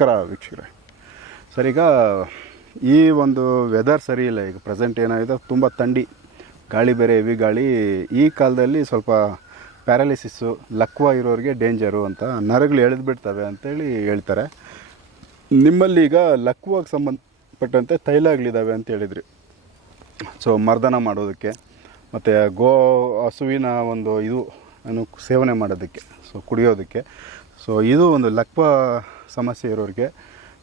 ನಮಸ್ಕಾರ ವೀಕ್ಷಕರೇ. ಸರ್, ಈಗ ಈ ಒಂದು ವೆದರ್ ಸರಿ ಇಲ್ಲ. ಈಗ ಪ್ರೆಸೆಂಟ್ ಏನಾಗಿದೆ? ತುಂಬ ಥಂಡಿ, ಗಾಳಿ ಬೇರೆ ಹೆವಿ ಗಾಳಿ. ಈ ಕಾಲದಲ್ಲಿ ಸ್ವಲ್ಪ ಪ್ಯಾರಾಲಿಸಿಸ್ಸು ಲಕ್ವ ಇರೋರಿಗೆ ಡೇಂಜರು ಅಂತ ನರಗಳು ಎಳೆದು ಬಿಡ್ತವೆ ಅಂತೇಳಿ ಹೇಳ್ತಾರೆ. ನಿಮ್ಮಲ್ಲಿ ಈಗ ಲಕ್ವಾಗೆ ಸಂಬಂಧಪಟ್ಟಂತೆ ತೈಲಗಳಿದ್ದಾವೆ ಅಂತ ಹೇಳಿದ್ರಿ. ಸೊ ಮರ್ದನ ಮಾಡೋದಕ್ಕೆ, ಮತ್ತು ಗೋ ಹಸುವಿನ ಒಂದು ಇದು, ಏನು ಸೇವನೆ ಮಾಡೋದಕ್ಕೆ ಸೊ ಕುಡಿಯೋದಕ್ಕೆ. ಸೊ ಇದು ಒಂದು ಲಕ್ವ ಸಮಸ್ಯೆ ಇರೋರಿಗೆ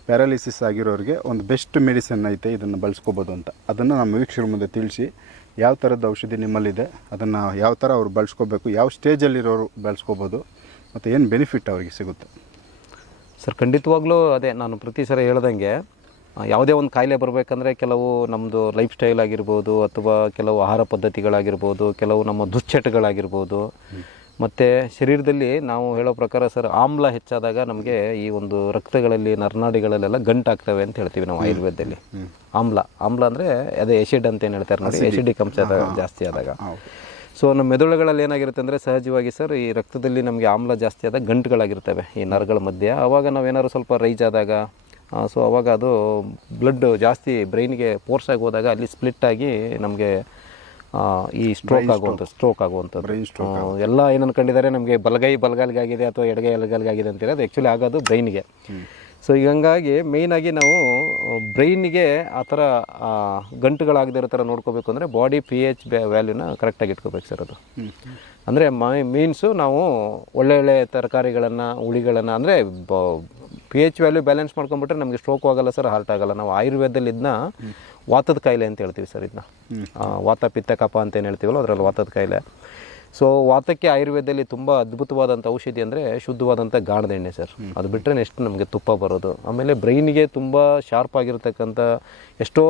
ಪ್ಯಾರಾಲಿಸಿಸ್ ಆಗಿರೋರಿಗೆ ಒಂದು ಬೆಸ್ಟ್ ಮೆಡಿಸಿನ್ ಐತೆ ಇದನ್ನು ಬಳಸ್ಕೋಬೋದು ಅಂತ. ಅದನ್ನು ನಮ್ಮ ವೀಕ್ಷಕರ ಮುಂದೆ ತಿಳಿಸಿ ಯಾವ ಥರದ ಔಷಧಿ ನಿಮ್ಮಲ್ಲಿದೆ ಅದನ್ನು ಯಾವ ಥರ ಅವ್ರು ಬಳಸ್ಕೋಬೇಕು ಯಾವ ಸ್ಟೇಜಲ್ಲಿರೋರು ಬಳಸ್ಕೋಬೋದು ಮತ್ತು ಏನು ಬೆನಿಫಿಟ್ ಅವರಿಗೆ ಸಿಗುತ್ತೆ? ಸರ್ ಖಂಡಿತವಾಗ್ಲೂ ಅದೇ ನಾನು ಪ್ರತಿ ಸಲ ಹೇಳ್ದಂಗೆ ಯಾವುದೇ ಒಂದು ಕಾಯಿಲೆ ಬರಬೇಕಂದ್ರೆ ಕೆಲವು ನಮ್ಮದು ಲೈಫ್ ಸ್ಟೈಲ್ ಆಗಿರ್ಬೋದು ಅಥವಾ ಕೆಲವು ಆಹಾರ ಪದ್ಧತಿಗಳಾಗಿರ್ಬೋದು ಕೆಲವು ನಮ್ಮ ದುಶ್ಚಟಗಳಾಗಿರ್ಬೋದು ಮತ್ತು ಶರೀರದಲ್ಲಿ ನಾವು ಹೇಳೋ ಪ್ರಕಾರ ಸರ್ ಆಮ್ಲ ಹೆಚ್ಚಾದಾಗ ನಮಗೆ ಈ ಒಂದು ರಕ್ತಗಳಲ್ಲಿ ನರನಾಡಿಗಳಲ್ಲೆಲ್ಲ ಗಂಟಾಗ್ತವೆ ಅಂತ ಹೇಳ್ತೀವಿ ನಾವು ಆಯುರ್ವೇದದಲ್ಲಿ. ಆಮ್ಲ ಆಮ್ಲ ಅಂದರೆ ಅದೇ ಎಸಿಡ್ ಅಂತ ಏನು ಹೇಳ್ತಾರೆ ನೋಡಿ ಎಸಿಡಿಕ್ ಅಂಶ ಜಾಸ್ತಿ ಆದಾಗ. ಸೊ ನಮ್ಮ ಮೆದುಳುಗಳಲ್ಲಿ ಏನಾಗಿರುತ್ತೆ ಅಂದರೆ ಸಹಜವಾಗಿ ಸರ್ ಈ ರಕ್ತದಲ್ಲಿ ನಮಗೆ ಆಮ್ಲ ಜಾಸ್ತಿ ಆದಾಗ ಗಂಟುಗಳಾಗಿರ್ತವೆ ಈ ನರಗಳ ಮಧ್ಯೆ. ಆವಾಗ ನಾವೇನಾದ್ರು ಸ್ವಲ್ಪ ರೈಜ್ ಆದಾಗ ಸೊ ಅವಾಗ ಅದು ಬ್ಲಡ್ ಜಾಸ್ತಿ ಬ್ರೈನ್ಗೆ ಫೋರ್ಸ್ ಆಗಿ ಹೋದಾಗ ಅಲ್ಲಿ ಸ್ಪ್ಲಿಟ್ ಆಗಿ ನಮಗೆ ಈ ಸ್ಟ್ರೋಕ್ ಆಗುವಂಥ ಸ್ಟ್ರೋಕ್ ಆಗುವಂಥದ್ದು. ಎಲ್ಲ ಏನು ಅನ್ಕೊಂಡಿದ್ದಾರೆ ನಮಗೆ ಬಲಗೈ ಬಲಗಾಲಿಗಾಗಿದೆ ಅಥವಾ ಎಡಗೈ ಎಡಗಾಲಿಗಾಗಿದೆ ಅಂತೇಳಿ ಅದು ಆ್ಯಕ್ಚುಲಿ ಆಗೋದು ಬ್ರೈನ್ಗೆ ಸೊ ಈಗ ಹಂಗಾಗಿ ಮೇಯ್ನಾಗಿ ನಾವು ಬ್ರೈನಿಗೆ ಆ ಥರ ಗಂಟುಗಳಾಗದೇ ಇರೋ ಥರ ನೋಡ್ಕೋಬೇಕು ಅಂದರೆ ಬಾಡಿ ಪಿ ಎಚ್ ವ್ಯಾಲ್ಯೂನ ಕರೆಕ್ಟಾಗಿ ಇಟ್ಕೋಬೇಕು ಸರ್ ಅದು. ಅಂದರೆ ಮೈ ಮೀನ್ಸು ನಾವು ಒಳ್ಳೆ ಒಳ್ಳೆ ತರಕಾರಿಗಳನ್ನು ಹುಳಿಗಳನ್ನು ಅಂದರೆ ಪಿ ಎಚ್ ವ್ಯಾಲ್ಯೂ ಬ್ಯಾಲೆನ್ಸ್ ಮಾಡ್ಕೊಂಬಿಟ್ರೆ ನಮಗೆ ಸ್ಟ್ರೋಕ್ ಆಗಲ್ಲ ಸರ್ ಹಾರ್ಟ್ ಆಗಲ್ಲ. ನಾವು ಆಯುರ್ವೇದದಲ್ಲಿ ಇದನ್ನ ವಾತದ ಕಾಯಿಲೆ ಅಂತ ಹೇಳ್ತೀವಿ ಸರ್ ಇದನ್ನ ವಾತ ಪಿತ್ತ ಕಪ ಅಂತ ಏನು ಹೇಳ್ತೀವಲ್ಲ ಅದರಲ್ಲಿ ವಾತದ ಕಾಯಿಲೆ. ಸೊ ವಾತಕ್ಕೆ ಆಯುರ್ವೇದದಲ್ಲಿ ತುಂಬ ಅದ್ಭುತವಾದಂಥ ಔಷಧಿ ಅಂದರೆ ಶುದ್ಧವಾದಂಥ ಗಾಣದ ಎಣ್ಣೆ ಸರ್ ಅದು ಬಿಟ್ಟರೆ ನೆಕ್ಸ್ಟ್ ನಮಗೆ ತುಪ್ಪ ಬರೋದು. ಆಮೇಲೆ ಬ್ರೈನಿಗೆ ತುಂಬ ಶಾರ್ಪ್ ಆಗಿರ್ತಕ್ಕಂಥ ಎಷ್ಟೋ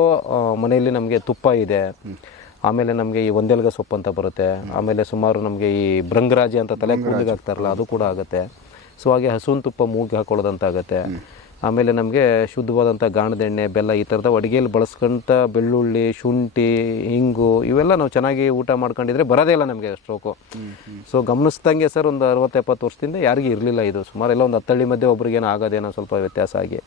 ಮನೆಯಲ್ಲಿ ನಮಗೆ ತುಪ್ಪ ಇದೆ. ಆಮೇಲೆ ನಮಗೆ ಈ ಒಂದೆಲ್ಗ ಸೊಪ್ಪು ಅಂತ ಬರುತ್ತೆ. ಆಮೇಲೆ ಸುಮಾರು ನಮಗೆ ಈ ಭೃಂಗರಾಜಿ ಅಂತ ತಲೆ ಕೂದಲಿಗೆ ಹಾಕ್ತಾರಲ್ಲ ಅದು ಕೂಡ ಆಗುತ್ತೆ. ಸೊ ಹಾಗೆ ಹಸುವಿನ ತುಪ್ಪ ಮೂಗಿಗೆ ಹಾಕೊಳ್ಳೋದಂತ ಆಗುತ್ತೆ. ಆಮೇಲೆ ನಮಗೆ ಶುದ್ಧವಾದಂಥ ಗಾಣದ ಎಣ್ಣೆ, ಬೆಲ್ಲ ಈ ಥರದ ಅಡುಗೆಯಲ್ಲಿ ಬಳಸ್ಕೊಂತ ಬೆಳ್ಳುಳ್ಳಿ, ಶುಂಠಿ ಹಿಂಗು ಇವೆಲ್ಲ ನಾವು ಚೆನ್ನಾಗಿ ಊಟ ಮಾಡ್ಕೊಂಡಿದ್ರೆ ಬರೋದೇ ಇಲ್ಲ ನಮಗೆ ಸ್ಟ್ರೋಕು ಸೊ ಗಮನಿಸ್ದಂಗೆ ಸರ್ ಒಂದು ಅರವತ್ತೆಪ್ಪತ್ತು ವರ್ಷದಿಂದ ಯಾರಿಗೂ ಇರಲಿಲ್ಲ ಇದು. ಸುಮಾರು ಎಲ್ಲ ಒಂದು ಹತ್ತಳ್ಳಿ ಮಧ್ಯೆ ಒಬ್ರಿಗೇನೋ ಆಗೋದೇನೋ ಸ್ವಲ್ಪ ವ್ಯತ್ಯಾಸ ಆಗಿ.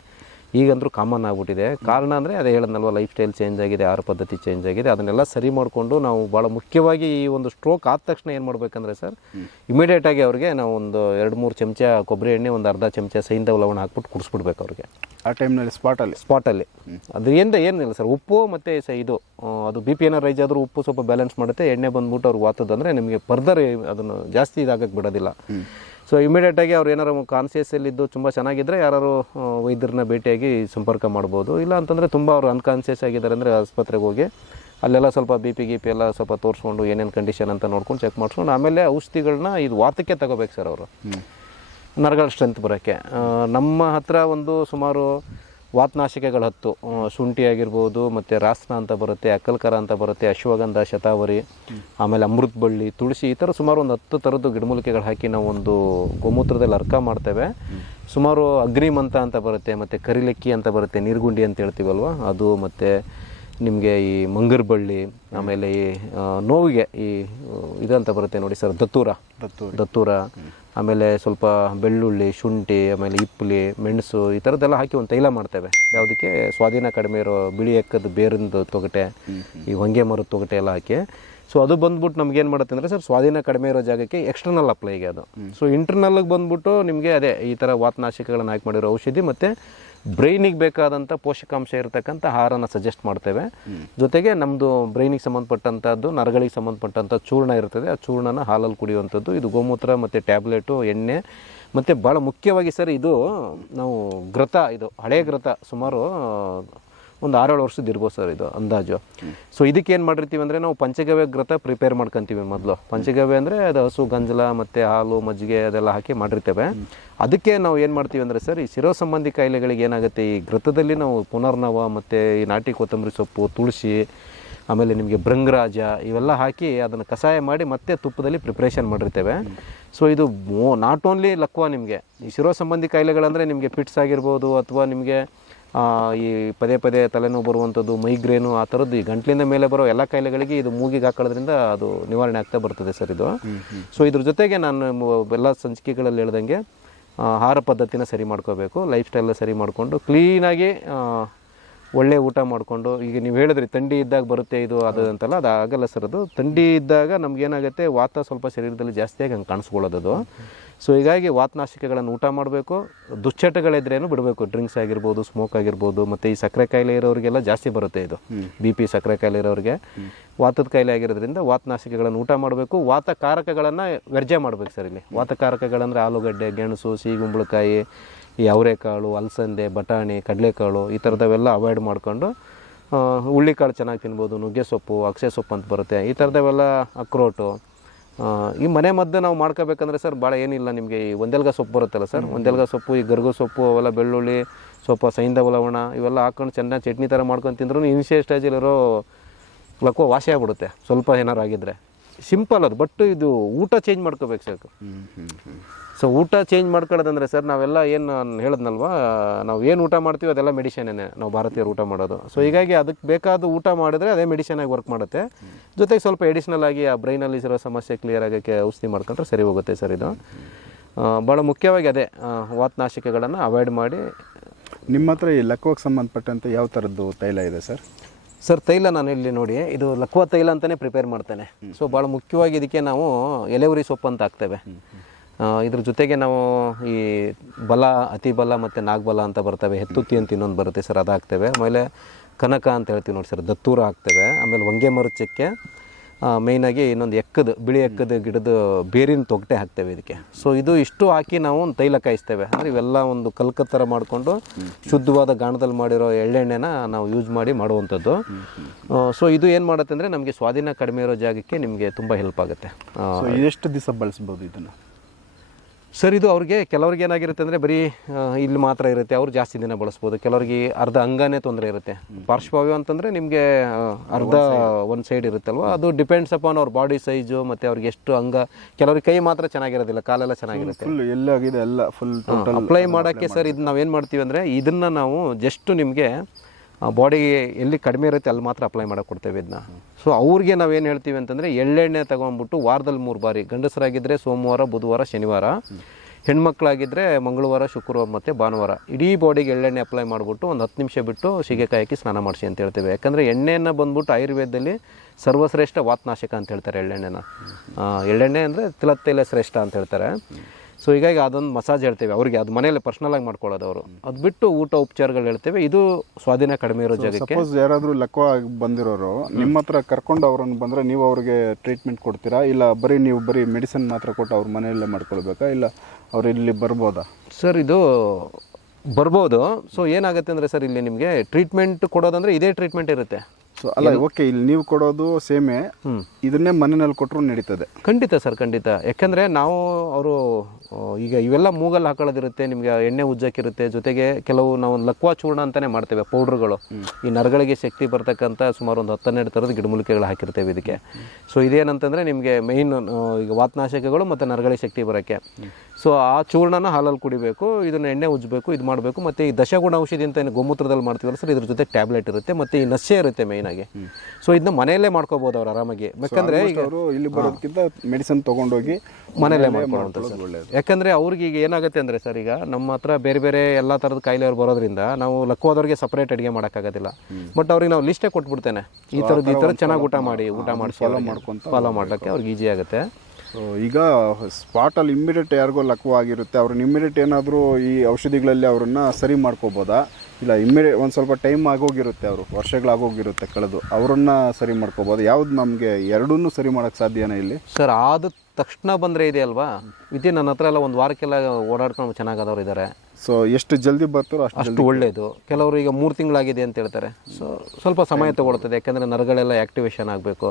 ಈಗಂದ್ರೂ ಕಾಮನ್ ಆಗಿಬಿಟ್ಟಿದೆ. ಕಾರಣ ಅಂದರೆ ಅದೇ ಹೇಳದ್ನಲ್ವ ಲೈಫ್ ಸ್ಟೈಲ್ ಚೇಂಜ್ ಆಗಿದೆ ಆಹಾರ ಪದ್ಧತಿ ಚೇಂಜ್ ಆಗಿದೆ ಅದನ್ನೆಲ್ಲ ಸರಿ ಮಾಡಿಕೊಂಡು ನಾವು ಭಾಳ ಮುಖ್ಯವಾಗಿ ಈ ಒಂದು ಸ್ಟ್ರೋಕ್ ಆದ ತಕ್ಷಣ ಏನು ಮಾಡಬೇಕಂದ್ರೆ ಸರ್ ಇಮಿಡಿಯೇಟಾಗಿ ಅವ್ರಿಗೆ ನಾವು ಒಂದು ಎರಡು ಮೂರು ಚಮಚ ಕೊಬ್ಬರಿ ಎಣ್ಣೆ ಒಂದು ಅರ್ಧ ಚಮಚ ಸೈಂಧವ ಲವಣ ಹಾಕ್ಬಿಟ್ಟು ಕುಡಿಸ್ಬಿಡ್ಬೇಕು ಅವ್ರಿಗೆ. ಆ ಟೈಮ್ನಲ್ಲಿ ಸ್ಪಾಟಲ್ಲಿ ಸ್ಪಾಟಲ್ಲಿ ಅದು ಏನಿದೆ ಏನಿಲ್ಲ ಸರ್ ಉಪ್ಪು ಮತ್ತು ಸ ಇದು ಅದು ಬಿ ಪಿ ಏನಾರು ರೈಜ್ ಆದರೂ ಉಪ್ಪು ಸ್ವಲ್ಪ ಬ್ಯಾಲೆನ್ಸ್ ಮಾಡುತ್ತೆ ಎಣ್ಣೆ ಬಂದ್ಬಿಟ್ಟು ಅವ್ರಿಗೆ ವಾತದಂದರೆ ನಿಮಗೆ ಫರ್ದರ್ ಅದನ್ನು ಜಾಸ್ತಿ ಇದಾಗಕ್ಕೆ ಬಿಡೋದಿಲ್ಲ. ಸೊ ಇಮಿಡಿಯೇಟಾಗಿ ಅವ್ರು ಏನಾರು ಕಾನ್ಸಿಯಸ್ಸಲ್ಲಿದ್ದು ತುಂಬ ಚೆನ್ನಾಗಿದ್ದರೆ ಯಾರು ವೈದ್ಯರನ್ನ ಭೇಟಿಯಾಗಿ ಸಂಪರ್ಕ ಮಾಡ್ಬೋದು. ಇಲ್ಲ ಅಂತಂದರೆ ತುಂಬ ಅವರು ಅನ್ಕಾನ್ಸಿಯಸ್ ಆಗಿದ್ದಾರೆ ಅಂದರೆ ಆಸ್ಪತ್ರೆಗೆ ಹೋಗಿ ಅಲ್ಲೆಲ್ಲ ಸ್ವಲ್ಪ ಬಿ ಪಿ ಗಿ ಪಿ ಎಲ್ಲ ಸ್ವಲ್ಪ ತೋರಿಸ್ಕೊಂಡು ಏನೇನು ಕಂಡೀಷನ್ ಅಂತ ನೋಡ್ಕೊಂಡು ಚೆಕ್ ಮಾಡಿಸ್ಕೊಂಡು ಆಮೇಲೆ ಔಷಧಿಗಳನ್ನ ಇದು ವಾತಕ್ಕೆ ತಗೋಬೇಕು ಸರ್ ಅವರು. ನರಗಳ ಸ್ಟ್ರೆಂತ್ ಬರೋಕ್ಕೆ. ನಮ್ಮ ಹತ್ರ ಒಂದು ಸುಮಾರು ವಾತನಾಶಿಕೆಗಳು ಹತ್ತು ಶುಂಠಿ ಆಗಿರ್ಬೋದು ಮತ್ತು ರಾಸ್ನ ಅಂತ ಬರುತ್ತೆ ಅಕ್ಕಲ್ಕರ ಅಂತ ಬರುತ್ತೆ ಅಶ್ವಗಂಧ ಶತಾವರಿ ಆಮೇಲೆ ಅಮೃತ ಬಳ್ಳಿ ತುಳಸಿ ಈ ಥರ ಸುಮಾರು ಒಂದು ಹತ್ತು ಥರದ್ದು ಗಿಡಮೂಲಿಕೆಗಳು ಹಾಕಿ ನಾವು ಒಂದು ಗೋಮೂತ್ರದಲ್ಲಿ ಅರ್ಕ ಮಾಡ್ತೇವೆ. ಸುಮಾರು ಅಗ್ರಿಮಂತ ಅಂತ ಬರುತ್ತೆ ಮತ್ತು ಕರಿಲಕ್ಕಿ ಅಂತ ಬರುತ್ತೆ ನೀರ್ಗುಂಡಿ ಅಂತ ಹೇಳ್ತೀವಲ್ವ? ಅದು ಮತ್ತು ನಿಮಗೆ ಈ ಮಂಗರ್ ಬಳ್ಳಿ ಆಮೇಲೆ ಈ ನೋವಿಗೆ ಈ ಇದಂತ ಬರುತ್ತೆ ನೋಡಿ ಸರ್ ದತ್ತೂರ. ದತ್ತೂರಿ. ಆಮೇಲೆ ಸ್ವಲ್ಪ ಬೆಳ್ಳುಳ್ಳಿ ಶುಂಠಿ ಆಮೇಲೆ ಇಪ್ಪುಲಿ ಮೆಣಸು ಈ ಥರದ್ದೆಲ್ಲ ಹಾಕಿ ಒಂದು ತೈಲ ಮಾಡ್ತೇವೆ. ಯಾವುದಕ್ಕೆ? ಸ್ವಾಧೀನ ಕಡಿಮೆ ಇರೋ ಬಿಳಿ ಎಕ್ಕದ ಬೇರಿಂದು ತೊಗಟೆ ಈ ಹೊಂಗೆ ಮರದ ತೊಗಟೆ ಎಲ್ಲ ಹಾಕಿ. ಸೊ ಅದು ಬಂದ್ಬಿಟ್ಟು ನಮ್ಗೆ ಏನು ಮಾಡುತ್ತೆ ಅಂದರೆ ಸರ್ ಸ್ವಾಧೀನ ಕಡಿಮೆ ಇರೋ ಜಾಗಕ್ಕೆ ಎಕ್ಸ್ಟರ್ನಲ್ ಅಪ್ಲೈಗೆ ಅದು. ಸೊ ಇಂಟರ್ನಲ್ಗೆ ಬಂದ್ಬಿಟ್ಟು ನಿಮಗೆ ಅದೇ ಈ ಥರ ವಾತನಾಶಕಗಳನ್ನ ಹಾಕಿ ಮಾಡಿರೋ ಔಷಧಿ ಮತ್ತು ಬ್ರೈನಿಗೆ ಬೇಕಾದಂಥ ಪೋಷಕಾಂಶ ಇರತಕ್ಕಂಥ ಆಹಾರನ ಸಜೆಸ್ಟ್ ಮಾಡ್ತೇವೆ. ಜೊತೆಗೆ ನಮ್ಮದು ಬ್ರೈನಿಗೆ ಸಂಬಂಧಪಟ್ಟಂಥದ್ದು ನರಗಳಿಗೆ ಸಂಬಂಧಪಟ್ಟಂಥ ಚೂರ್ಣ ಇರ್ತದೆ. ಆ ಚೂರ್ಣನ ಹಾಲಲ್ಲಿ ಕುಡಿಯುವಂಥದ್ದು ಇದು ಗೋಮೂತ್ರ ಮತ್ತು ಟ್ಯಾಬ್ಲೆಟು, ಎಣ್ಣೆ ಮತ್ತು ಭಾಳ ಮುಖ್ಯವಾಗಿ ಸರ್ ಇದು ನಾವು ಗ್ರತ, ಇದು ಹಳೆ ಗ್ರತ ಸುಮಾರು ಒಂದು ಆರೇಳು ವರ್ಷದ ಇರ್ಬೋದು ಸರ್ ಇದು ಅಂದಾಜು. ಸೊ ಇದಕ್ಕೆ ಏನು ಮಾಡಿರ್ತೀವಿ ಅಂದರೆ ನಾವು ಪಂಚಗವ್ಯ ಗ್ರತ ಪ್ರಿಪೇರ್ ಮಾಡ್ಕೊತೀವಿ ಮೊದಲು. ಪಂಚಗವ್ಯ ಅಂದರೆ ಅದು ಹಸು, ಗಂಜಲ ಮತ್ತು ಹಾಲು, ಮಜ್ಜಿಗೆ ಅದೆಲ್ಲ ಹಾಕಿ ಮಾಡಿರ್ತೇವೆ. ಅದಕ್ಕೆ ನಾವು ಏನು ಮಾಡ್ತೀವಿ ಅಂದರೆ ಸರ್, ಈ ಶಿರೋ ಸಂಬಂಧಿ ಕಾಯಿಲೆಗಳಿಗೆ ಏನಾಗುತ್ತೆ, ಈ ಗ್ರತದಲ್ಲಿ ನಾವು ಪುನರ್ನವ ಮತ್ತು ಈ ನಾಟಿ ಕೊತ್ತಂಬರಿ ಸೊಪ್ಪು, ತುಳಸಿ, ಆಮೇಲೆ ನಿಮಗೆ ಭೃಂಗರಾಜ ಇವೆಲ್ಲ ಹಾಕಿ ಅದನ್ನು ಕಷಾಯ ಮಾಡಿ ಮತ್ತೆ ತುಪ್ಪದಲ್ಲಿ ಪ್ರಿಪ್ರೇಷನ್ ಮಾಡಿರ್ತೇವೆ. ಸೊ ಇದು ನಾಟ್ ಓನ್ಲಿ ಲಕ್ವ ನಿಮಗೆ, ಈ ಶಿರೋ ಸಂಬಂಧಿ ಕಾಯಿಲೆಗಳಂದರೆ ನಿಮಗೆ ಪಿಟ್ಸ್ ಆಗಿರ್ಬೋದು ಅಥವಾ ನಿಮಗೆ ಈ ಪದೇ ಪದೇ ತಲೆನೋವು ಬರುವಂಥದ್ದು ಮೈಗ್ರೇನು ಆ ಥರದ್ದು ಈ ಗಂಟ್ಲಿಂದ ಮೇಲೆ ಬರೋ ಎಲ್ಲ ಕಾಯಿಲೆಗಳಿಗೆ ಇದು ಮೂಗಿಗೆ ಹಾಕೊಳ್ಳೋದ್ರಿಂದ ಅದು ನಿವಾರಣೆ ಆಗ್ತಾ ಬರ್ತದೆ ಸರ್ ಇದು. ಸೊ ಇದ್ರ ಜೊತೆಗೆ ನಾನು ಎಲ್ಲ ಸಂಚಿಕೆಗಳಲ್ಲಿ ಹೇಳ್ದಂಗೆ ಆಹಾರ ಪದ್ಧತಿನ ಸರಿ ಮಾಡ್ಕೋಬೇಕು ಲೈಫ್ ಸ್ಟೈಲ್ ಸರಿ ಮಾಡಿಕೊಂಡು ಕ್ಲೀನಾಗಿ ಒಳ್ಳೆ ಊಟ ಮಾಡಿಕೊಂಡು ಈಗ ನೀವು ಹೇಳಿದ್ರಿ ಥಂಡಿ ಇದ್ದಾಗ ಬರುತ್ತೆ ಇದು ಅದು ಅಂತಲ್ಲ ಅದು ಆಗಲ್ಲ ಸರ್ ಅದು. ಥಂಡಿ ಇದ್ದಾಗ ನಮ್ಗೇನಾಗುತ್ತೆ ವಾತ ಸ್ವಲ್ಪ ಶರೀರದಲ್ಲಿ ಜಾಸ್ತಿಯಾಗಿ ಹಂಗೆ ಕಾಣಿಸ್ಕೊಳ್ಳೋದು ಅದು. ಸೊ ಹೀಗಾಗಿ ವಾತನಾಶಿಕೆಗಳನ್ನು ಊಟ ಮಾಡಬೇಕು ದುಶ್ಚಟಗಳಿದ್ರೇನು ಬಿಡಬೇಕು. ಡ್ರಿಂಕ್ಸ್ ಆಗಿರ್ಬೋದು ಸ್ಮೋಕ್ ಆಗಿರ್ಬೋದು ಮತ್ತು ಈ ಸಕ್ಕರೆ ಕಾಯಿಲೆ ಇರೋರಿಗೆಲ್ಲ ಜಾಸ್ತಿ ಬರುತ್ತೆ ಇದು. ಬಿ ಪಿ ಸಕ್ಕರೆ ಕಾಯಿಲೆ ಇರೋರಿಗೆ. ವಾತದ ಕಾಯಿಲೆ ಆಗಿರೋದ್ರಿಂದ ವಾತನಾಶಿಕೆಗಳನ್ನು ಊಟ ಮಾಡಬೇಕು. ವಾತಕಾರಕಗಳನ್ನು ವರ್ಜೆ ಮಾಡಬೇಕು ಸರ್ ಇಲ್ಲಿ. ವಾತಕಾರಕಗಳಂದರೆ ಆಲೂಗಡ್ಡೆ ಗೆಣಸು ಸಿಗುಂಬಳಕಾಯಿ ಈ ಅವರೆಕಾಳು ಅಲಸಂದೆ ಬಟಾಣಿ ಕಡಲೆಕಾಳು ಈ ಥರದವೆಲ್ಲ ಅವಾಯ್ಡ್ ಮಾಡಿಕೊಂಡು ಹುಳ್ಳಿ ಹುಳ್ಳಿಕಾಳು ಚೆನ್ನಾಗಿ ತಿನ್ಬೋದು ನುಗ್ಗೆ ಸೊಪ್ಪು ಅಕ್ಷೆ ಸೊಪ್ಪು ಅಂತ ಬರುತ್ತೆ. ಈ ಥರದವೆಲ್ಲ ಅಕ್ರೋಟು ಈ ಮನೆ ಮದ್ದು ನಾವು ಮಾಡ್ಕೋಬೇಕಂದ್ರೆ ಸರ್ ಭಾಳ ಏನಿಲ್ಲ ನಿಮಗೆ. ಈ ಒಂದೆಲ್ಗ ಸೊಪ್ಪು ಬರುತ್ತಲ್ಲ ಸರ್? ಒಂದೆಲ್ಗ ಸೊಪ್ಪು ಈ ಗರ್ಗು ಸೊಪ್ಪು ಅವೆಲ್ಲ ಬೆಳ್ಳುಳ್ಳಿ ಸ್ವಲ್ಪ ಸೈಂದ ಲವಣ ಇವೆಲ್ಲ ಹಾಕೊಂಡು ಚೆನ್ನಾಗಿ ಚಟ್ನಿ ಥರ ಮಾಡ್ಕೊಂಡು ತಿಂದ್ರೂ ಇನಿಷಿಯಲ್ ಸ್ಟೇಜಲ್ಲಿರೋ ಲಕ್ವ ವಾಸಿ ಆಗ್ಬಿಡುತ್ತೆ. ಸ್ವಲ್ಪ ಏನಾರು ಆಗಿದ್ರೆ. ಸಿಂಪಲ್ ಅದು ಬಟ್ ಇದು ಊಟ ಚೇಂಜ್ ಮಾಡ್ಕೋಬೇಕು ಹ್ಞೂ ಸೊ ಊಟ ಚೇಂಜ್ ಮಾಡ್ಕೊಳ್ಳೋದಂದ್ರೆ ಸರ್ ನಾವೆಲ್ಲ ಏನು ನಾನು ಹೇಳಿದ್ನಲ್ವಾ ನಾವು ಏನು ಊಟ ಮಾಡ್ತೀವಿ ಅದೆಲ್ಲ ಮೆಡಿಷನ್ನೇ ನಾವು ಭಾರತೀಯರು ಊಟ ಮಾಡೋದು. ಸೊ ಹೀಗಾಗಿ ಅದಕ್ಕೆ ಬೇಕಾದ ಊಟ ಮಾಡಿದ್ರೆ ಅದೇ ಮೆಡಿಷನ್ ಆಗಿ ವರ್ಕ್ ಮಾಡುತ್ತೆ. ಜೊತೆಗೆ ಸ್ವಲ್ಪ ಎಡಿಷ್ನಲ್ ಆಗಿ ಆ ಬ್ರೈನಲ್ಲಿ ಇರೋ ಸಮಸ್ಯೆ ಕ್ಲಿಯರ್ ಆಗೋಕ್ಕೆ ಔಷಧಿ ಮಾಡ್ಕೊಂಡ್ರೆ ಸರಿ ಹೋಗುತ್ತೆ ಸರ್ ಇದು. ಭಾಳ ಮುಖ್ಯವಾಗಿ ಅದೇ ಆ, ಅವಾಯ್ಡ್ ಮಾಡಿ. ನಿಮ್ಮ ಹತ್ರ ಈ ಲಕ್ವಕ್ಕೆ ಸಂಬಂಧಪಟ್ಟಂತೆ ಯಾವ ಥರದ್ದು ತೈಲ ಇದೆ ಸರ್ ಸರ್ ತೈಲ ನಾನು ಇಲ್ಲಿ ನೋಡಿ ಇದು ಲಕ್ವ ತೈಲ ಅಂತಲೇ ಪ್ರಿಪೇರ್ ಮಾಡ್ತೇನೆ. ಸೊ ಭಾಳ ಮುಖ್ಯವಾಗಿ ಇದಕ್ಕೆ ನಾವು ಎಲೆವರಿ ಸೊಪ್ಪು ಅಂತ ಹಾಕ್ತೇವೆ. ಇದ್ರ ಜೊತೆಗೆ ನಾವು ಈ ಬಲ ಅತಿ ಬಲ ಮತ್ತು ನಾಗಬಲ ಅಂತ ಬರ್ತವೆ. ಹೆತ್ತುತ್ತಿ ಅಂತ ಇನ್ನೊಂದು ಬರುತ್ತೆ ಸರ್ ಅದು ಹಾಕ್ತೇವೆ. ಆಮೇಲೆ ಕನಕ ಅಂತ ಹೇಳ್ತೀವಿ ನೋಡಿ ಸರ್ ದತ್ತೂರ ಹಾಕ್ತೇವೆ. ಆಮೇಲೆ ಹೊಂಗೆ ಮರುಚಕ್ಕೆ ಮೇಯ್ನಾಗಿ ಇನ್ನೊಂದು ಎಕ್ಕದ, ಬಿಳಿ ಎಕ್ಕದ ಗಿಡದ ಬೇರಿನ ತೊಗಟೆ ಹಾಕ್ತೇವೆ ಇದಕ್ಕೆ. ಸೊ ಇದು ಇಷ್ಟು ಹಾಕಿ ನಾವು ಒಂದು ತೈಲ ಕಾಯಿಸ್ತೇವೆ. ಅಂದರೆ ಇವೆಲ್ಲ ಒಂದು ಕಲ್ಕ ಥರ ಮಾಡಿಕೊಂಡು ಶುದ್ಧವಾದ ಗಾಣದಲ್ಲಿ ಮಾಡಿರೋ ಎಳ್ಳೆಣ್ಣೆನ ನಾವು ಯೂಸ್ ಮಾಡಿ ಮಾಡುವಂಥದ್ದು. ಸೊ ಇದು ಏನು ಮಾಡುತ್ತೆ ಅಂದರೆ ನಮಗೆ ಸ್ವಾಧೀನ ಕಡಿಮೆ ಇರೋ ಜಾಗಕ್ಕೆ ನಿಮಗೆ ತುಂಬ ಹೆಲ್ಪ್ ಆಗುತ್ತೆ. ಎಷ್ಟು ದಿವಸ ಬಳಸ್ಬೋದು ಇದನ್ನು? ಸರ್ ಇದು ಅವ್ರಿಗೆ ಕೆಲವ್ರಿಗೆ ಏನಾಗಿರುತ್ತೆ ಅಂದರೆ ಬರೀ ಇಲ್ಲಿ ಮಾತ್ರ ಇರುತ್ತೆ ಅವ್ರು ಜಾಸ್ತಿ ದಿನ ಬಳಸ್ಬೋದು. ಕೆಲವ್ರಿಗೆ ಅರ್ಧ ಅಂಗನೇ ತೊಂದರೆ ಇರುತ್ತೆ. ಪಾರ್ಶ್ವವಾಯು ಅಂತಂದರೆ ನಿಮಗೆ ಅರ್ಧ ಒಂದು ಸೈಡ್ ಇರುತ್ತಲ್ವ? ಅದು ಡಿಪೆಂಡ್ಸ್ ಅಪಾನ್ ಅವ್ರ ಬಾಡಿ ಸೈಜು ಮತ್ತು ಅವ್ರಿಗೆ ಎಷ್ಟು ಅಂಗ ಕೆಲವ್ರಿಗೆ ಕೈ ಮಾತ್ರ ಚೆನ್ನಾಗಿರೋದಿಲ್ಲ ಕಾಲೆಲ್ಲ ಚೆನ್ನಾಗಿರುತ್ತೆ. ಫುಲ್ ಎಲ್ಲ ಫುಲ್ ಅಪ್ಲೈ ಮಾಡೋಕ್ಕೆ ಸರ್ ಇದು ನಾವೇನು ಮಾಡ್ತೀವಿ ಅಂದರೆ ಇದನ್ನು ನಾವು ಜಸ್ಟ್ ನಿಮಗೆ ಬಾಡಿಗೆ ಎಲ್ಲಿ ಕಡಿಮೆ ಇರುತ್ತೆ ಅಲ್ಲಿ ಮಾತ್ರ ಅಪ್ಲೈ ಮಾಡೋಕೆ ಕೊಡ್ತೇವೆ ಇದನ್ನ ಸೊ ಅವ್ರಿಗೆ ನಾವೇನು ಹೇಳ್ತೀವಿ ಅಂತಂದರೆ ಎಳ್ಳೆಣ್ಣೆ ತಗೊಂಡ್ಬಿಟ್ಟು ವಾರದಲ್ಲಿ ಮೂರು ಬಾರಿ ಗಂಡಸರಾಗಿದ್ದರೆ ಸೋಮವಾರ, ಬುಧವಾರ, ಶನಿವಾರ ಹೆಣ್ಮಕ್ಳಾಗಿದ್ದರೆ ಮಂಗಳವಾರ, ಶುಕ್ರವಾರ ಮತ್ತು ಭಾನುವಾರ, ಇಡೀ ಬಾಡಿಗೆ ಎಳ್ಳೆಣ್ಣೆ ಅಪ್ಲೈ ಮಾಡಿಬಿಟ್ಟು ಒಂದು ಹತ್ತು ನಿಮಿಷ ಬಿಟ್ಟು ಸೀಗೆಕಾಯಿ ಹಾಕಿ ಸ್ನಾನ ಮಾಡಿಸಿ ಅಂತ ಹೇಳ್ತೇವೆ. ಯಾಕಂದರೆ ಎಣ್ಣೆಯನ್ನು ಬಂದ್ಬಿಟ್ಟು ಆಯುರ್ವೇದದಲ್ಲಿ ಸರ್ವಶ್ರೇಷ್ಠ ವಾತ್ನಾಶಕ ಅಂತ ಹೇಳ್ತಾರೆ ಎಳ್ಳೆಣ್ಣೆನ. ಎಳ್ಳೆಣ್ಣೆ ಅಂದರೆ ತಿಲತ್ತೈಲ ಶ್ರೇಷ್ಠ ಅಂತ ಹೇಳ್ತಾರೆ. ಸೊ ಹೀಗಾಗಿ ಅದೊಂದು ಮಸಾಜ್ ಹೇಳ್ತೇವೆ. ಅವ್ರಿಗೆ ಅದು ಮನೆಯಲ್ಲೇ ಪರ್ಸ್ನಲಾಗಿ ಮಾಡ್ಕೊಳ್ಳೋದು ಅವರು. ಅದು ಬಿಟ್ಟು ಊಟ ಉಪಚಾರಗಳು ಹೇಳ್ತೇವೆ. ಇದು ಸ್ವಾಧೀನ ಕಡಿಮೆ ಇರೋ ಜಾಗಕ್ಕೆ. ಸಪೋಸ್ ಯಾರಾದರೂ ಲಕ್ವ ಆಗಿ ಬಂದಿರೋರು ನಿಮ್ಮ ಹತ್ರ ಕರ್ಕೊಂಡು ಅವರನ್ನು ಬಂದರೆ ನೀವು ಅವ್ರಿಗೆ ಟ್ರೀಟ್ಮೆಂಟ್ ಕೊಡ್ತೀರಾ? ಇಲ್ಲ ಬರೀ ನೀವು ಬರೀ ಮೆಡಿಸಿನ್ ಮಾತ್ರ ಕೊಟ್ಟು ಅವ್ರ ಮನೆಯಲ್ಲೇ ಮಾಡ್ಕೊಳ್ಬೇಕಾ? ಇಲ್ಲ ಅವ್ರು ಇಲ್ಲಿ ಬರ್ಬೋದಾ? ಸರ್ ಇದು ಬರ್ಬೋದು. ಸೊ ಏನಾಗುತ್ತೆ ಅಂದರೆ ಸರ್ ಇಲ್ಲಿ ನಿಮಗೆ ಟ್ರೀಟ್ಮೆಂಟ್ ಕೊಡೋದಂದರೆ ಇದೇ ಟ್ರೀಟ್ಮೆಂಟ್ ಇರುತ್ತೆ. ಅಲ್ಲ ಓಕೆ ಇಲ್ಲಿ ನೀವು ಕೊಡೋದು ಸೇಮೆ. ಇದನ್ನೇ ಮನೆಯಲ್ಲಿ ಕೊಟ್ಟರು ನಡೀತದೆ. ಖಂಡಿತ ಸರ್ ಖಂಡಿತ. ಯಾಕಂದರೆ ನಾವು ಅವರು ಈಗ ಇವೆಲ್ಲ ಮೂಗಲ್ಲಿ ಹಾಕೊಳ್ಳೋದಿರುತ್ತೆ ನಿಮಗೆ ಎಣ್ಣೆ ಉಜ್ಜಕ್ಕಿರುತ್ತೆ. ಜೊತೆಗೆ ಕೆಲವು ನಾವು ಲಕ್ವಾ ಚೂರ್ಣ ಅಂತಲೇ ಮಾಡ್ತೇವೆ ಪೌಡ್ರುಗಳು. ಈ ನರಗಳಿಗೆ ಶಕ್ತಿ ಬರ್ತಕ್ಕಂಥ ಸುಮಾರು ಒಂದು ಹತ್ತನ್ನೆರಡು ಥರದ ಗಿಡಮೂಲಿಕೆಗಳು ಹಾಕಿರ್ತೇವೆ ಇದಕ್ಕೆ. ಸೊ ಇದೇನಂತಂದರೆ ನಿಮಗೆ ಮೇಯ್ನ್ ಈಗ ವಾತನಾಶಕಗಳು ಮತ್ತು ನರಗಳಿಗೆ ಶಕ್ತಿ ಬರೋಕ್ಕೆ. ಸೊ ಆ ಚೂರ್ಣನ ಹಾಲಲ್ಲಿ ಕುಡಿಬೇಕು ಇದನ್ನು ಎಣ್ಣೆ ಉಜ್ಜಬೇಕು ಇದು ಮಾಡಬೇಕು ಮತ್ತು ಈ ದಶಗುಣ ಔಷಧಿ ಅಂತ ಏನು ಗೋಮೂತ್ರದಲ್ಲಿ ಮಾಡ್ತೀವಲ್ಲ ಸರ್ ಇದ್ರ ಜೊತೆ ಟ್ಯಾಬ್ಲೆಟ್ ಇರುತ್ತೆ ಮತ್ತು ಈ ನಶೆ ಇರುತ್ತೆ ಮೇಯ್ನಾಗಿ ಸೊ ಇದನ್ನ ಮನೆಯಲ್ಲೇ ಮಾಡ್ಕೋಬೋದು ಅವ್ರು ಆರಾಮಾಗಿ. ಯಾಕಂದರೆ ಈಗ ಅವರು ಇಲ್ಲಿ ಬರೋದಕ್ಕಿಂತ ಮೆಡಿಸಿನ್ ತೊಗೊಂಡೋಗಿ ಮನೆಯಲ್ಲೇ ಮಾಡ್ಕೊಳ್ಳೋದು ಯಾಕಂದರೆ ಅವ್ರಿಗೆ ಈಗ ಏನಾಗುತ್ತೆ ಅಂದರೆ ಸರ್ ಈಗ ನಮ್ಮ ಹತ್ರ ಬೇರೆ ಬೇರೆ ಎಲ್ಲ ಥರದ ಕಾಯಿಲೆ ಅವ್ರು ಬರೋದ್ರಿಂದ ನಾವು ಲಕ್ಕೋದವ್ರಿಗೆ ಸಪ್ರೇಟ್ ಅಡುಗೆ ಮಾಡೋಕ್ಕಾಗೋದಿಲ್ಲ. ಬಟ್ ಅವ್ರಿಗೆ ನಾವು ಲಿಸ್ಟೇ ಕೊಟ್ಬಿಡ್ತೇನೆ. ಈ ಥರದ್ದು ಈ ಥರ ಚೆನ್ನಾಗಿ ಊಟ ಮಾಡಿ ಊಟ ಮಾಡಿ ಫಾಲೋ ಮಾಡ್ಕೊಂತ ಫಾಲೋ ಮಾಡೋಕ್ಕೆ ಅವ್ರಿಗೆ ಈಸಿ ಆಗುತ್ತೆ. ಈಗ ಸ್ಪಾಟಲ್ಲಿ ಇಮ್ಮಿಡಿಯೇಟ್ ಯಾರಿಗೋ ಲಕ್ವ ಆಗಿರುತ್ತೆ ಅವ್ರನ್ನ ಇಮ್ಮಿಡಿಯೇಟ್ ಏನಾದರೂ ಈ ಔಷಧಿಗಳಲ್ಲಿ ಅವರನ್ನು ಸರಿ ಮಾಡ್ಕೋಬೋದಾ? ಇಲ್ಲ ಇಮ್ಮಿಡಿಯೇಟ್ ಒಂದು ಸ್ವಲ್ಪ ಟೈಮ್ ಆಗೋಗಿರುತ್ತೆ ಅವರು ವರ್ಷಗಳಾಗೋಗಿರುತ್ತೆ ಕಳೆದು ಅವರನ್ನು ಸರಿ ಮಾಡ್ಕೋಬೋದು? ಯಾವ್ದು ನಮಗೆ ಎರಡನ್ನೂ ಸರಿ ಮಾಡೋಕ್ಕೆ ಸಾಧ್ಯನೇ ಇಲ್ಲಿ? ಸರ್ ಆದ ತಕ್ಷಣ ಬಂದರೆ ಇದೆ ಅಲ್ವಾ? ವಿತಿನ್ ನನ್ನ ಹತ್ರ ಎಲ್ಲ ಒಂದು ವಾರಕ್ಕೆಲ್ಲ ಓಡಾಡ್ಕೊಂಡು ಚೆನ್ನಾಗಾದವ್ರು ಇದ್ದಾರೆ ಸೊ ಎಷ್ಟು ಜಲ್ದಿ ಬರ್ತಾರೋ ಅಷ್ಟು ಅಷ್ಟು ಒಳ್ಳೆಯದು ಕೆಲವರು ಈಗ ಮೂರು ತಿಂಗಳಾಗಿದೆ ಅಂತ ಹೇಳ್ತಾರೆ. ಸೊ ಸ್ವಲ್ಪ ಸಮಯ ತಗೊಳ್ತದೆ ಯಾಕಂದರೆ ನರಗಳೆಲ್ಲ ಆ್ಯಕ್ಟಿವೇಷನ್ ಆಗಬೇಕು.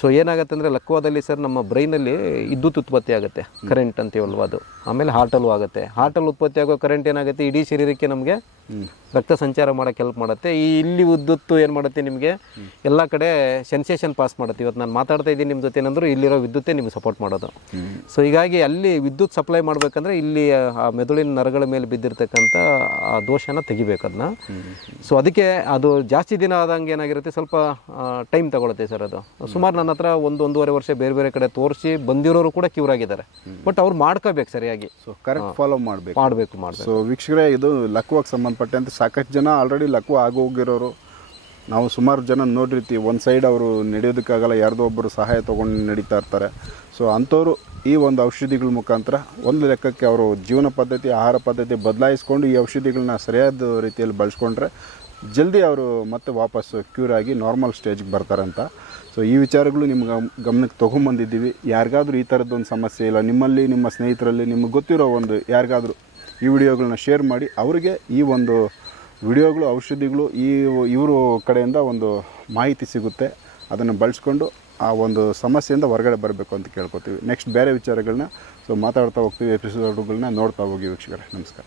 ಸೊ ಏನಾಗುತ್ತೆ ಅಂದರೆ ಲಕ್ವಾದಲ್ಲಿ ಸರ್ ನಮ್ಮ ಬ್ರೈನಲ್ಲಿ ವಿದ್ಯುತ್ ಉತ್ಪತ್ತಿ ಆಗುತ್ತೆ ಕರೆಂಟ್ ಅಂತೀವಲ್ವ ಅದು. ಆಮೇಲೆ ಹಾರ್ಟಲ್ಲೂ ಆಗುತ್ತೆ. ಹಾರ್ಟಲ್ಲಿ ಉತ್ಪತ್ತಿ ಆಗೋ ಕರೆಂಟ್ ಏನಾಗುತ್ತೆ? ಇಡೀ ಶರೀರಕ್ಕೆ ನಮಗೆ ರಕ್ತ ಸಂಚಾರ ಮಾಡೋಕ್ಕೆ ಹೆಲ್ಪ್ ಮಾಡುತ್ತೆ. ಈ ಇಲ್ಲಿ ವಿದ್ಯುತ್ತು ಏನು ಮಾಡುತ್ತೆ ನಿಮಗೆ? ಎಲ್ಲ ಕಡೆ ಸೆನ್ಸೇಷನ್ ಪಾಸ್ ಮಾಡುತ್ತೆ. ಇವತ್ತು ನಾನು ಮಾತಾಡ್ತಾ ಇದ್ದೀನಿ ನಿಮ್ಮ ಜೊತೆ ಏನಂದ್ರೆ ಇಲ್ಲಿರೋ ವಿದ್ಯುತ್ತೇ ನಿಮಗೆ ಸಪೋರ್ಟ್ ಮಾಡೋದು. ಸೊ ಹೀಗಾಗಿ ಅಲ್ಲಿ ವಿದ್ಯುತ್ ಸಪ್ಲೈ ಮಾಡಬೇಕಂದ್ರೆ ಇಲ್ಲಿ ಆ ಮೆದುಳಿನ ನರಗಳ ಮೇಲೆ ಬಿದ್ದಿರ್ತಕ್ಕಂಥ ಆ ದೋಷನ ತೆಗಿಬೇಕು ಅದನ್ನ ಸೊ ಅದಕ್ಕೆ ಅದು ಜಾಸ್ತಿ ದಿನ ಆದಂಗೆ ಏನಾಗಿರುತ್ತೆ? ಸ್ವಲ್ಪ ಟೈಮ್ ತಗೊಳುತ್ತೆ ಸರ್ ಅದು. ಸುಮಾರು ನನ್ನ ಹತ್ರ ಒಂದು ಒಂದೂವರೆ ವರ್ಷ ಬೇರೆ ಬೇರೆ ಕಡೆ ತೋರಿಸಿ ಬಂದಿರೋರು ಕೂಡ ಕ್ಯೂರ್ ಆಗಿದ್ದಾರೆ. ಬಟ್ ಅವ್ರು ಮಾಡ್ಕೋಬೇಕು ಸರಿಯಾಗಿ. ಸೊ ಕರೆಕ್ಟ್ ಫಾಲೋ ಮಾಡಬೇಕು. ಮಾಡಬೇಕು ಮಾಡಬೇಕು. ಸೊ ವೀಕ್ಷಕರೇ ಇದು ಲಕ್ವಕ್ಕೆ ಸಂಬಂಧಪಟ್ಟಂತೆ ಸಾಕಷ್ಟು ಜನ ಆಲ್ರೆಡಿ ಲಕ್ವ ಆಗೋಗಿರೋರು ನಾವು ಸುಮಾರು ಜನ ನೋಡಿರ್ತೀವಿ ಒಂದು ಸೈಡ್ ಅವರು ನಡೆಯೋದಕ್ಕಾಗಲ್ಲ, ಯಾರ್ದೋ ಒಬ್ಬರು ಸಹಾಯ ತೊಗೊಂಡು ನಡೀತಾ ಇರ್ತಾರೆ. ಸೊ ಅಂಥವ್ರು ಈ ಒಂದು ಔಷಧಿಗಳ ಮುಖಾಂತರ ಒಂದು ಲೆಕ್ಕಕ್ಕೆ ಅವರು ಜೀವನ ಪದ್ಧತಿ, ಆಹಾರ ಪದ್ಧತಿ ಬದಲಾಯಿಸ್ಕೊಂಡು ಈ ಔಷಧಿಗಳನ್ನ ಸರಿಯಾದ ರೀತಿಯಲ್ಲಿ ಬಳಸ್ಕೊಂಡ್ರೆ ಜಲ್ದಿ ಅವರು ಮತ್ತೆ ವಾಪಸ್ ಕ್ಯೂರ್ ಆಗಿ ನಾರ್ಮಲ್ ಸ್ಟೇಜ್ಗೆ ಬರ್ತಾರಂತ ಸೊ ಈ ವಿಚಾರಗಳು ನಿಮ್ಗೆ ಗಮ್- ಗಮನಕ್ಕೆ ತೊಗೊಂಬಂದಿದ್ದೀವಿ. ಯಾರಿಗಾದ್ರೂ ಈ ಥರದ್ದೊಂದು ಸಮಸ್ಯೆ ಇಲ್ಲ, ನಿಮ್ಮಲ್ಲಿ, ನಿಮ್ಮ ಸ್ನೇಹಿತರಲ್ಲಿ ನಿಮಗೆ ಗೊತ್ತಿರೋ ಒಂದು ಯಾರಿಗಾದ್ರೂ ಈ ವಿಡಿಯೋಗಳನ್ನ ಶೇರ್ ಮಾಡಿ ಅವರಿಗೆ ಈ ಒಂದು ವಿಡಿಯೋಗಳು, ಔಷಧಿಗಳು ಈ ಇವರು ಕಡೆಯಿಂದ ಒಂದು ಮಾಹಿತಿ ಸಿಗುತ್ತೆ. ಅದನ್ನು ಬಳಸ್ಕೊಂಡು ಆ ಒಂದು ಸಮಸ್ಯೆಯಿಂದ ಹೊರಗಡೆ ಬರಬೇಕು ಅಂತ ಕೇಳ್ಕೊತೀವಿ. ನೆಕ್ಸ್ಟ್ ಬೇರೆ ವಿಚಾರಗಳನ್ನ ಸೊ ಮಾತಾಡ್ತಾ ಹೋಗ್ತೀವಿ ಎಪಿಸೋಡ್ಗಳನ್ನ ನೋಡ್ತಾ ಹೋಗಿ ವೀಕ್ಷಕರೇ. ನಮಸ್ಕಾರ.